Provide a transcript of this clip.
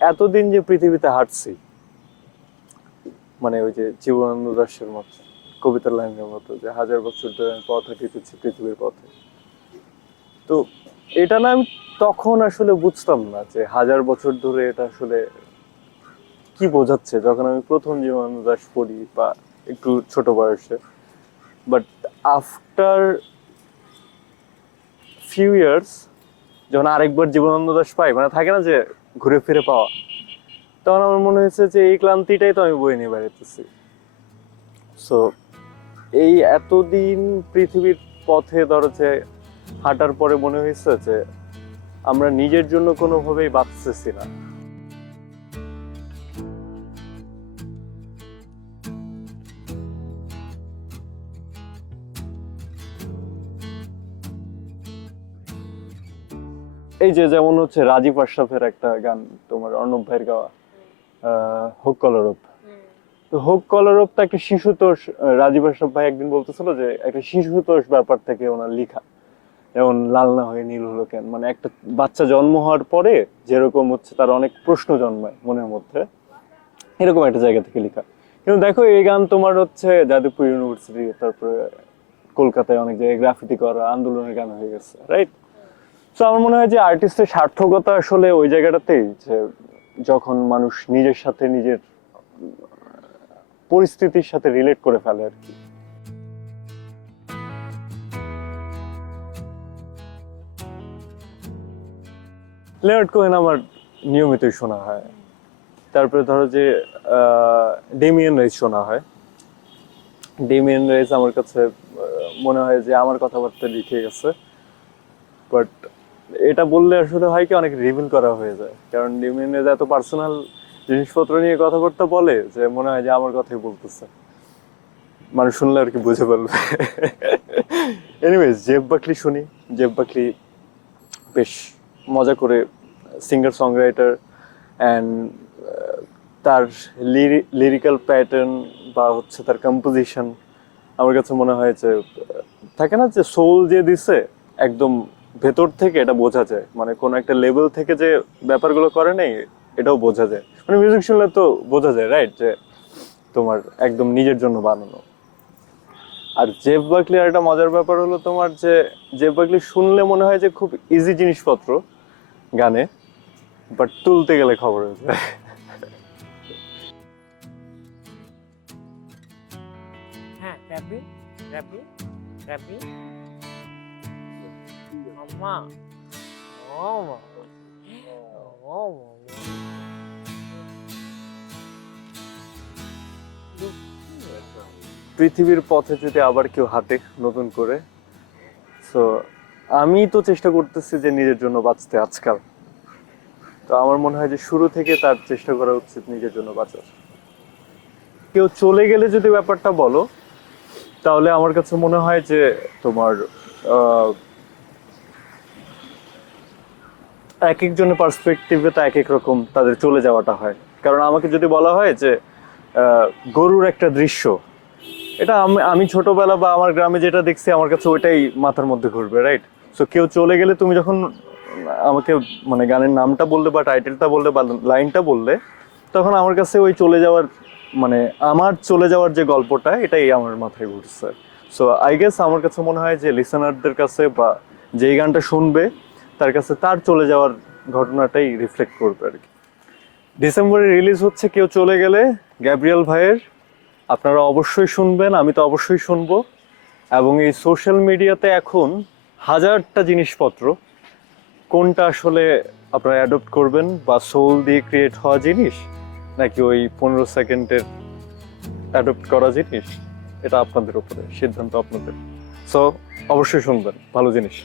এতদিন যে পৃথিবীতে হাঁটছি, মানে ওই যে জীবনানন্দ দাশের মতো কবিতার লাইনের মতো, যে 1000 বছর ধরে আমি পথ হাঁটিতেছি পৃথিবীর পথে। তো এটা না, আমি তখন আসলে বুঝতাম না যে 1000 বছর ধরে এটা আসলে কি বোঝাচ্ছে, যখন আমি প্রথম জীবনানন্দ দাশ পড়ি বা একটু ছোট বয়সে। বাট আফটার ফিউ ইয়ার্স, যখন আরেকবার জীবনানন্দ দাশ পাই, মানে থাকে না যে ঘুরে ফিরে পাওয়া, তখন আমার মনে হয়েছে যে এই ক্লান্তিটাই তো আমি বয়ে নিয়ে বেড়াইতেছি। সো এই এতদিন পৃথিবীর পথে ধরো যে হাঁটার পরে মনে হয়েছে যে আমরা নিজের জন্য কোনোভাবেই বাঁচতেছি না। এই যে যেমন হচ্ছে রাজীব আশরাফের একটা গান, তোমার অর্ণব ভাইয়ের গাওয়া, হোক কলরব। তো হোক কলরব তাকে শিশুতোষ, রাজীব আশরাফ ভাই একদিন বলতেছিল যে একটা শিশুতোষ ব্যাপার থেকে ওনার লিখা। যেমন লাল না হয়ে নীল হলো কেন, মানে একটা বাচ্চা জন্ম হওয়ার পরে যেরকম হচ্ছে তার অনেক প্রশ্ন জন্মায় মনের মধ্যে, এরকম একটা জায়গা থেকে লেখা। কিন্তু দেখো এই গান তোমার হচ্ছে যাদবপুর ইউনিভার্সিটি, তারপরে কলকাতায় অনেক জায়গায় গ্রাফিতি করা আন্দোলনের গান হয়ে গেছে, রাইট? তো আমার মনে হয় যে আর্টিস্টের সার্থকতা আসলে ওই জায়গাটাতেই, যে যখন মানুষ নিজের সাথে নিজের পরিস্থিতির সাথে রিলেট করে ফেলে আর কি। লেনার্ড কোহেন আমার নিয়মিতই শোনা হয়। তারপরে ধরো যে ডেমিয়ান রাইস শোনা হয়। ডেমিয়ান রাইস আমার কাছে মনে হয় যে আমার কথাবার্তা লিখে গেছে, বাট এটা বললে আসলে হয় কি অনেক রিভিল করা হয়ে যায়, কারণ ডেমিয়ান রাইস এত পার্সোনাল জিনিসপত্র নিয়ে কথাবার্তা বলে যে মনে হয় যে আমার কথাই বলতেছে, মানুষ শুনলে আর কি বুঝে পারবে। এনিওয়েজ, জেফ বাকলি শুনি। জেফ বাকলি বেশ মজা করে সিঙ্গার সং রাইটার, অ্যান্ড তার লিরিক্যাল প্যাটার্ন বা হচ্ছে তার কম্পোজিশন আমার কাছে মনে হয় যে থাকে না যে সোল যে দিছে একদম ভেতর থেকে, এটা বোঝা যায়, মানে কোন একটা লেভেল থেকে যে ব্যাপারগুলো করে নেই, এটাও বোঝা যায়। মানে মিউজিক শুনলে তো বোঝা যায়, রাইট, যে তোমার একদম নিজের জন্য বানানো। আর জেফ বাকলি আর একটা মজার ব্যাপার হলো তোমার, যে জেফ বাকলি শুনলে মনে হয় যে খুব ইজি জিনিসপত্র গানে, বাট তুলতে গেলে খবর হয়ে যায়। হ্যাঁ, র্যাপি র্যাপি র্যাপি আম্মা ও মা ও পৃথিবীর পথে যদি আবার কেউ হাঁটে নতুন করে, তো আমি তো চেষ্টা করতেছি যে নিজের জন্য বাঁচতে আজকাল। তো আমার মনে হয় যে শুরু থেকে তার চেষ্টা করা উচিত নিজের জন্য বাঁচার। কেউ চলে গেলে যদি ব্যাপারটা বলো, তাহলে আমার কাছে মনে হয় যে তোমার আহ, এক একজনের পার্সপেক্টিভে তো এক এক রকম তাদের চলে যাওয়াটা হয়। কারণ আমাকে যদি বলা হয় যে গরুর একটা দৃশ্য, এটা আমি আমি ছোটবেলা বা আমার গ্রামে যেটা দেখছি, আমার কাছে ওইটাই মাথার মধ্যে ঘুরবে, রাইট? সো কেউ চলে গেলে তুমি যখন আমাকে মানে গানের নামটা বললে বা টাইটেলটা বললে বা লাইনটা বললে, তখন আমার কাছে ওই চলে যাওয়ার, মানে আমার চলে যাওয়ার যে গল্পটা, এটাই আমার মাথায় ঘুরছে। সো আই গেস আমার কাছে মনে হয় যে লিসেনারদের কাছে বা যেই গানটা শুনবে তার কাছে তার চলে যাওয়ার ঘটনাটাই রিফ্লেক্ট করবে আর কি। ডিসেম্বরে রিলিজ হচ্ছে কেউ চলে গেলে, গ্যাব্রিয়েল ভাইয়ের। আপনারা অবশ্যই শুনবেন, আমি তো অবশ্যই শুনবো। এবং এই সোশ্যাল মিডিয়াতে এখন হাজারটা জিনিসপত্র, কোনটা আসলে আপনারা অ্যাডপ্ট করবেন বা সোল দিয়ে ক্রিয়েট হওয়া জিনিস, নাকি ওই 15 সেকেন্ডের অ্যাডপ্ট করা জিনিস, এটা আপনাদের উপরে, সিদ্ধান্ত আপনাদের। সো অবশ্যই শুনবেন, ভালো জিনিস।